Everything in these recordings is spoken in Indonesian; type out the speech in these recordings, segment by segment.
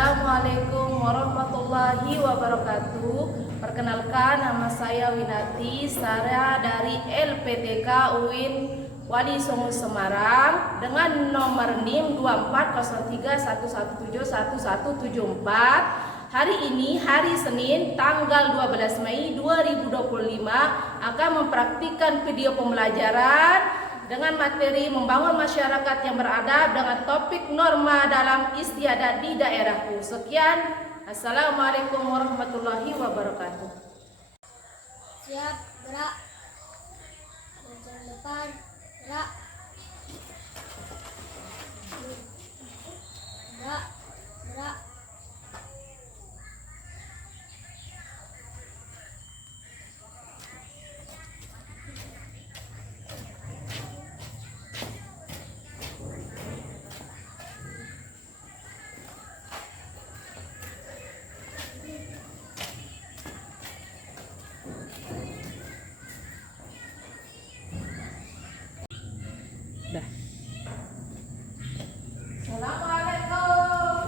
Assalamualaikum warahmatullahi wabarakatuh. Perkenalkan, nama saya Winati, saya dari LPTK UIN Wali Songo Semarang dengan nomor NIM 240311711174. Hari ini, hari Senin, tanggal 12 Mei 2025, akan mempraktikkan video pembelajaran dengan materi membangun masyarakat yang beradab dengan topik norma dalam istiadat di daerahku. Sekian, Assalamualaikum warahmatullahi wabarakatuh. Siap, gerak. Benteng depan, gerak. Gerak, gerak. Assalamualaikum.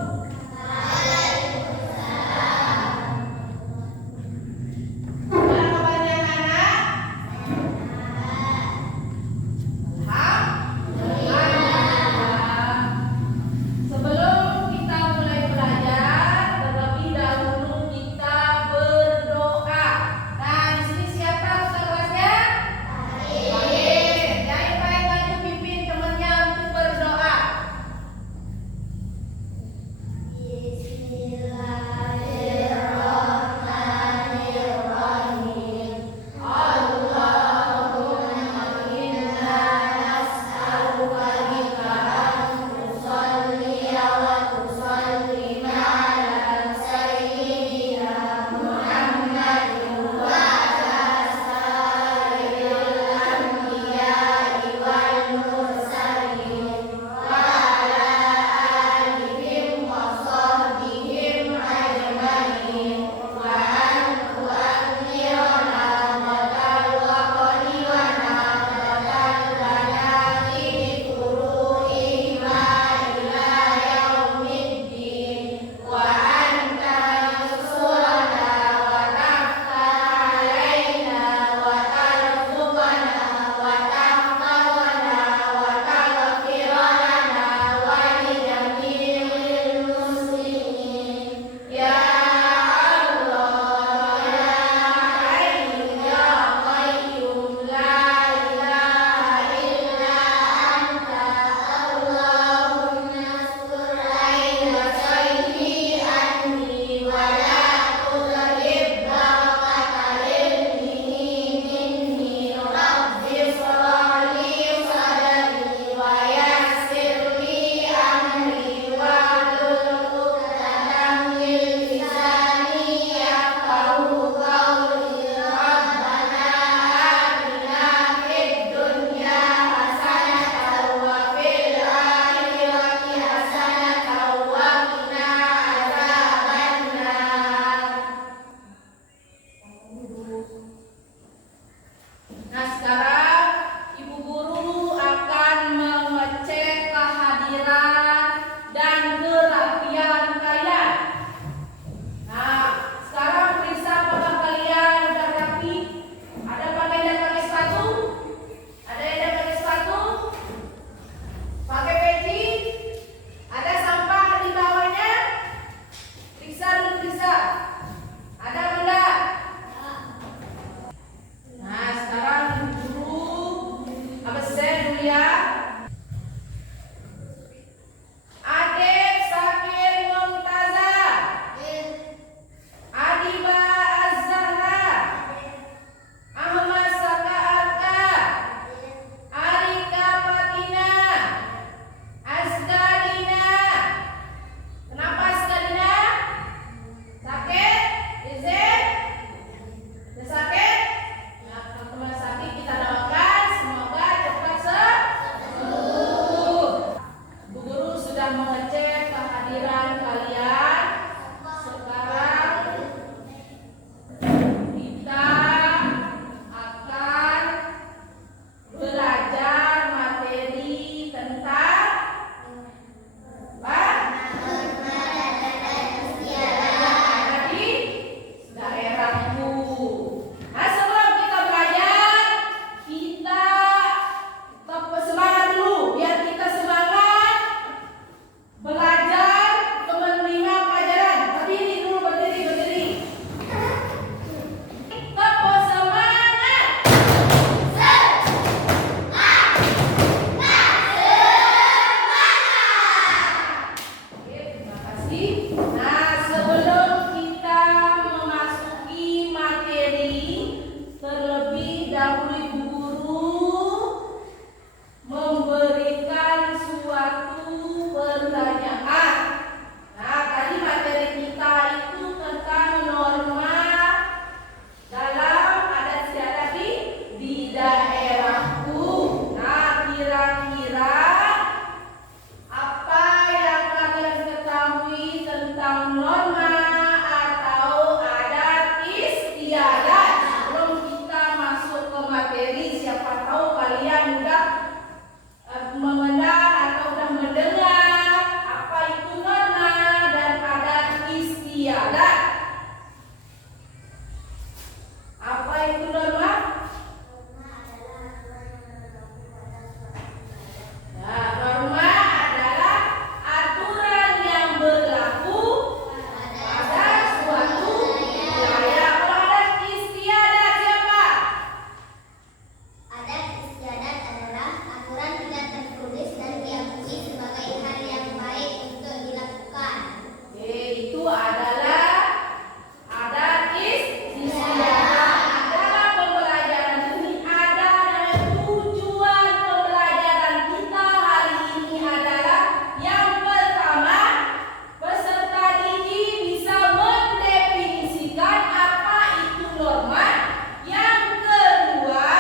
kasih. Nah, sebelum kita memasuki materi, terlebih dahulu Ibu Guru memberikan suatu pertanyaan. Nah, tadi materi kita itu tentang norma dalam adat istiadat di daerahku. Nah, kira-kira apa yang kalian ketahui tentang norma atau adat istiadat? Sebelum kita masuk ke materi, siapa tahu kalian udah mengenal atau udah mendengar apa itu norma dan adat istiadat. Apa itu norma? Nah, norma adalah aturan yang berlaku pada suatu wilayah. Kalau adat istiadat siapa? Adat istiadat adalah aturan tidak tertulis dan diakui sebagai hal yang baik untuk dilakukan. Itu adalah adat istiadat. Dalam pembelajaran ini ada tujuan pembelajaran kita hari ini adalah yang pertama, peserta didik bisa mendefinisikan apa itu norma. Yang kedua,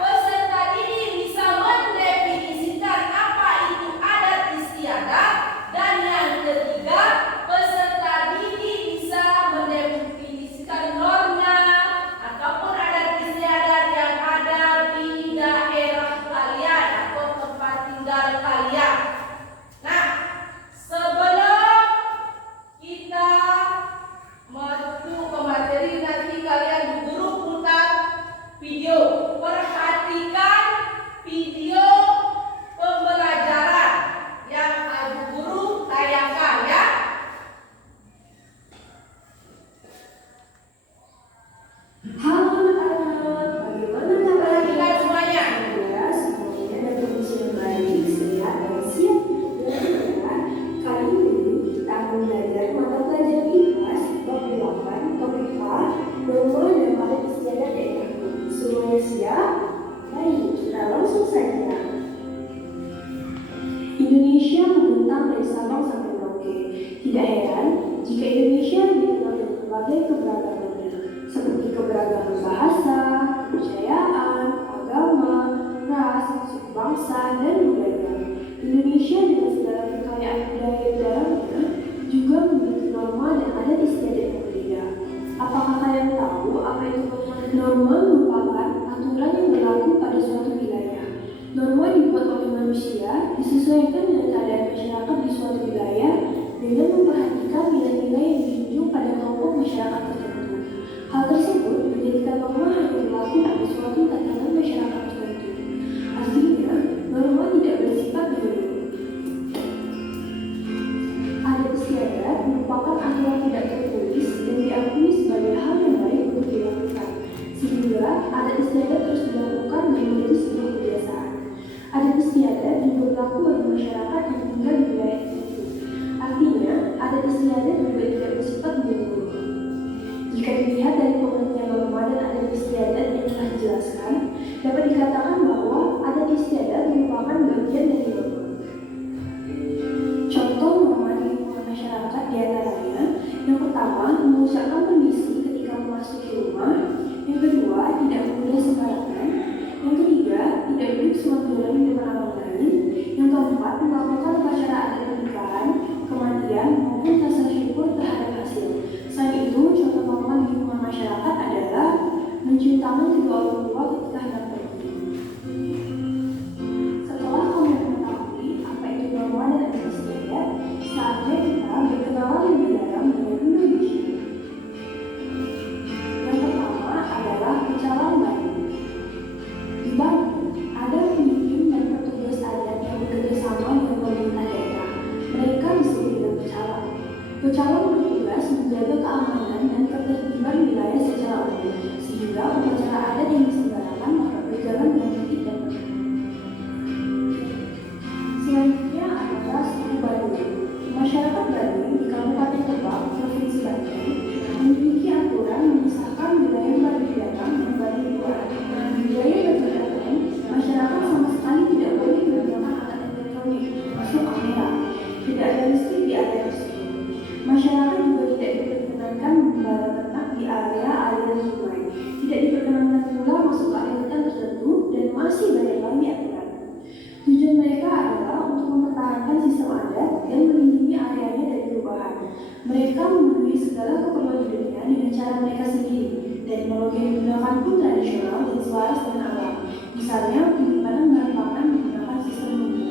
peserta didik bisa mendefinisikan apa itu adat istiadat. Dan yang ketiga, peserta didik bisa mendefinisikan norma ataupun adat istiadat yang ada di daerah kalian atau tempat tinggal kalian. Nah, sebelum kita masuk ke materi, nanti kalian guru putar video. Perhatikan video pembelajaran yang Ibu Guru tayangkan ya. Halo anak-anak, bagaimana kabar Perhatikan semuanya. ya? Semuanya dalam kondisi yang baik, sehat, dan siap belajar. Kali ini kita akan belajar mata pelajaran IPAS bab 8 topik A, norma dan adat istiadat daerahku. Semuanya siap? Baik, kita langsung saja. Indonesia membentang dari Sabang sampai Merauke. Tidak heran jika Indonesia dikenal dengan berbagai keberagamannya, seperti keberagaman bahasa, kepercayaan, agama, ras, suku bangsa, dan budaya. Indonesia dengan segala kekayaan budaya di dalamnya juga memiliki norma dan adat istiadat yang berbeda. Apakah kalian tahu apa itu norma? Norma merupakan aturan yang berlaku pada suatu wilayah. Norma dibuat oleh manusia disesuaikan dengan keadaan masyarakat di suatu wilayah dengan memperhatikan nilai-nilai yang dijunjung pada kelompok masyarakat tertentu. Hal tersebut menjadikan norma hanya berlaku pada suatu tatanan masyarakat tertentu. Artinya, norma tidak bersifat menyeluruh. Adat istiadat merupakan aturan tidak tertulis dan diakui sebagai hal yang baik untuk dilakukan, sehingga adat istiadat terus dilakukan dan menjadi sebuah kebiasaan. Adat istiadat juga berlaku bagi masyarakat yang tinggal di wilayah tertentu. Artinya, adat istiadat juga tidak bersifat menyeluruh. Jika dilihat dari pengertian norma dan adat istiadat yang telah dijelaskan, dapat dikatakan bahwa adat istiadat merupakan bagian dari norma. Contoh norma di lingkungan masyarakat diantaranya: yang pertama, mengucapkan permisi ketika memasuki rumah; yang kedua, tidak memulai sembarangan; yang ketiga, tidak duduk sembarangan di depan orang lain; yang keempat, melakukan upacara adat pernikahan, kematian, maupun rasa syukur terhadap hasil. Selain itu, contoh norma di lingkungan masyarakat adalah mencium tangan kedua orang tua ketika hendak pergi. Setelah kamu mengetahui apa itu norma dan adat istiadat, saatnya kita berkenalan lebih dalam dengan Indonesia. Yang pertama adalah pecalang Bali. Di Bali, ada pemimpin dan petugas adat yang bekerja sama dengan pemerintah daerah. Mereka disebut dengan pecalang. Pecalang bertugas menjaga keamanan dan ketertiban wilayah secara umum, sehingga upacara adat yang diselenggarakan dapat berjalan dengan tertib dan benar. Selanjutnya adalah suku Baduy. Masyarakat Baduy di Kabupaten Masyarakat juga tidak diperkenankan membawa ternak di area aliran sungai. Tidak diperkenankan pula masuk ke area hutan tertentu dan masih banyak lagi aturan. Tujuan mereka adalah untuk mempertahankan sistem adat dan melindungi areanya dari perubahan. Mereka memenuhi segala keperluan hidupnya dengan cara mereka sendiri. Teknologi yang digunakan pun tradisional dan selaras dengan alam. Misalnya, penyimpanan bahan pangan menggunakan sistem membumi.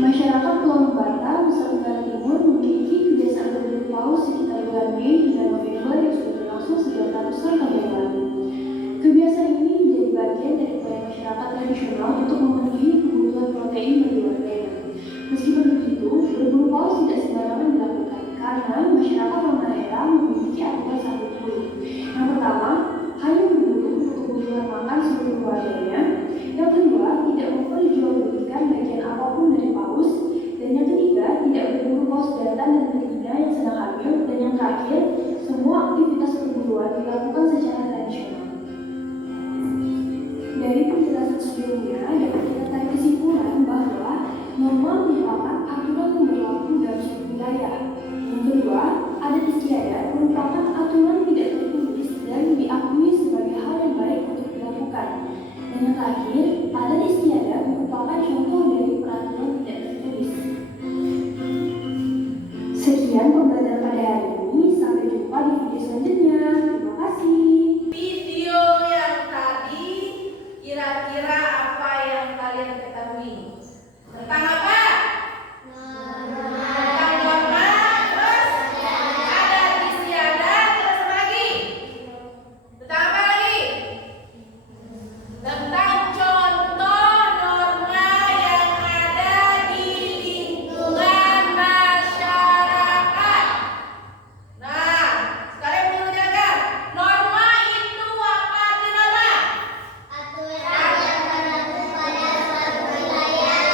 Masyarakat Pulau Lembata, Nusa Tenggara Timur memiliki kebiasaan berburu paus sekitar bulan Mei hingga November yang sudah berlangsung sejak ratusan tahun yang lalu. Kebiasaan ini menjadi bagian dari upaya masyarakat tradisional untuk memenuhi kebutuhan protein bagi warganya. Meskipun begitu, berburu paus tidak sembarangan dilakukan karena masyarakat Halmahera memiliki aturan satu dulu. Yang pertama, hanya berburu untuk kebutuhan makan seluruh keluarganya. Yang kedua, tidak memperjualbelikan bagian apapun dari paus. Dan yang ketiga, tidak berburu paus jantan dan betina yang sedang hamil. Dan yang terakhir, semua aktivitas perburuan dilakukan secara tradisional. Dari penjelasan sebelumnya, dapat kita tarik kesimpulan bahwa norma merupakan aturan yang berlaku dalam suatu wilayah. Yang kedua, adat istiadat merupakan aturan tidak tertulis dan diakui sebagai hal yang baik untuk dilakukan. Dan yang terakhir, adat istiadat merupakan contoh dari peraturan tidak tertulis. Sekian pembelajaran pada hari ini. Sampai jumpa di video selanjutnya. Terima kasih. Video yang tadi kira-kira apa yang kalian ketahui? Tentang apa? Tentang norma, terus adat istiadat, terus apa lagi? Tentang apa lagi? Tentang contoh norma yang ada di lingkungan masyarakat. Nah, sekarang perlu dijaga. Norma itu apa arti norma? Aturan yang berlaku pada suatu wilayah.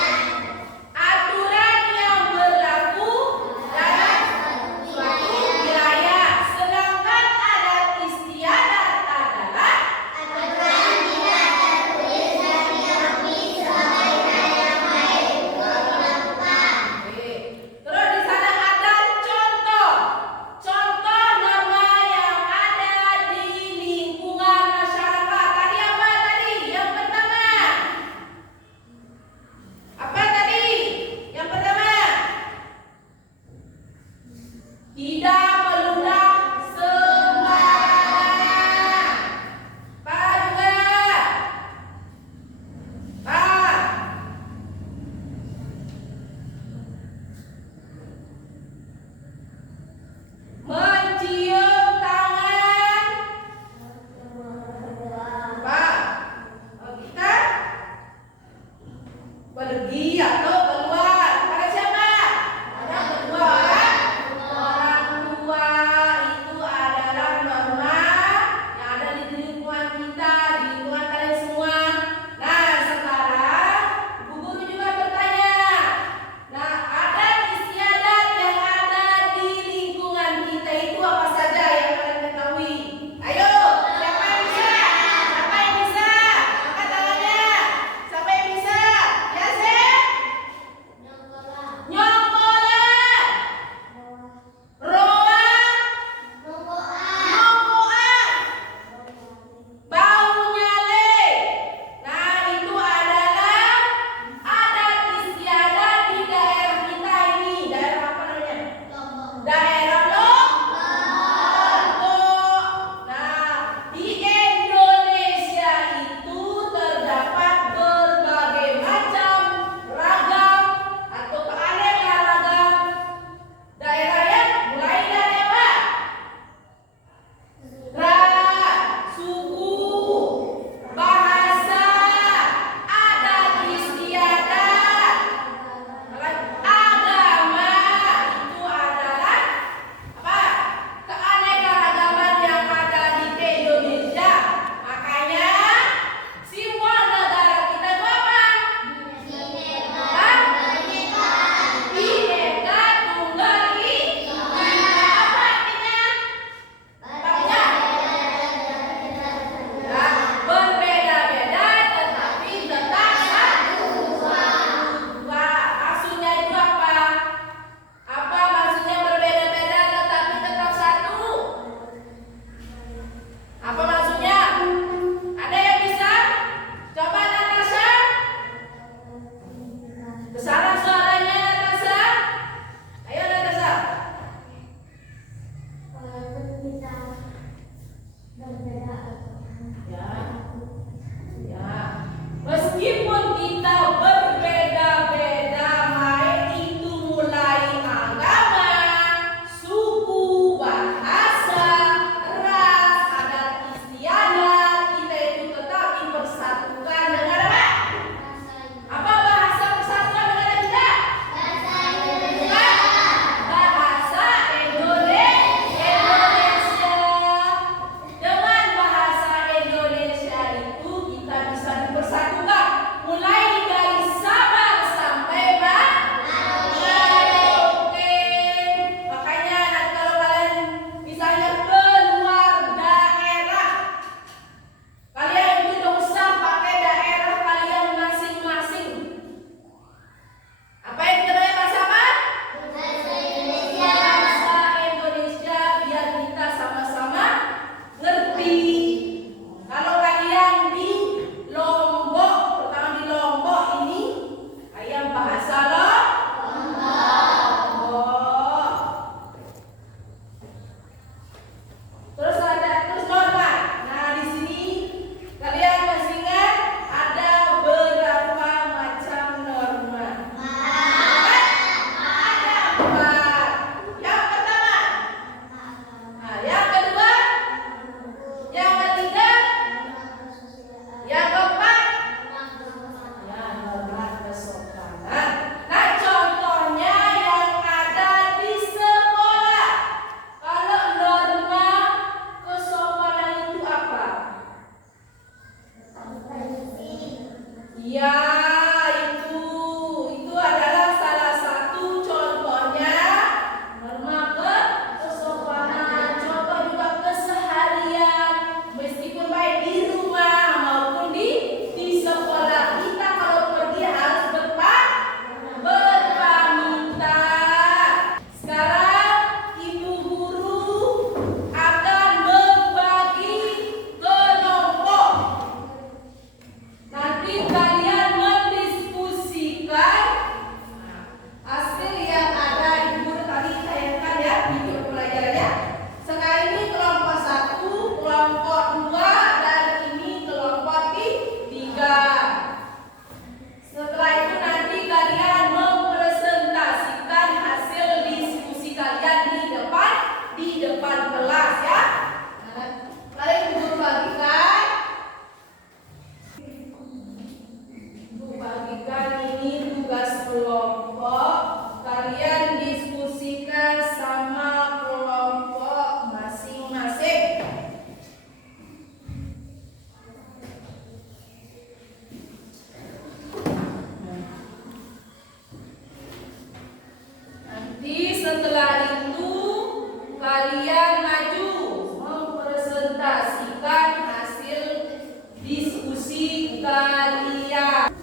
Kalian maju mempresentasikan hasil diskusi kalian.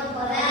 contemporer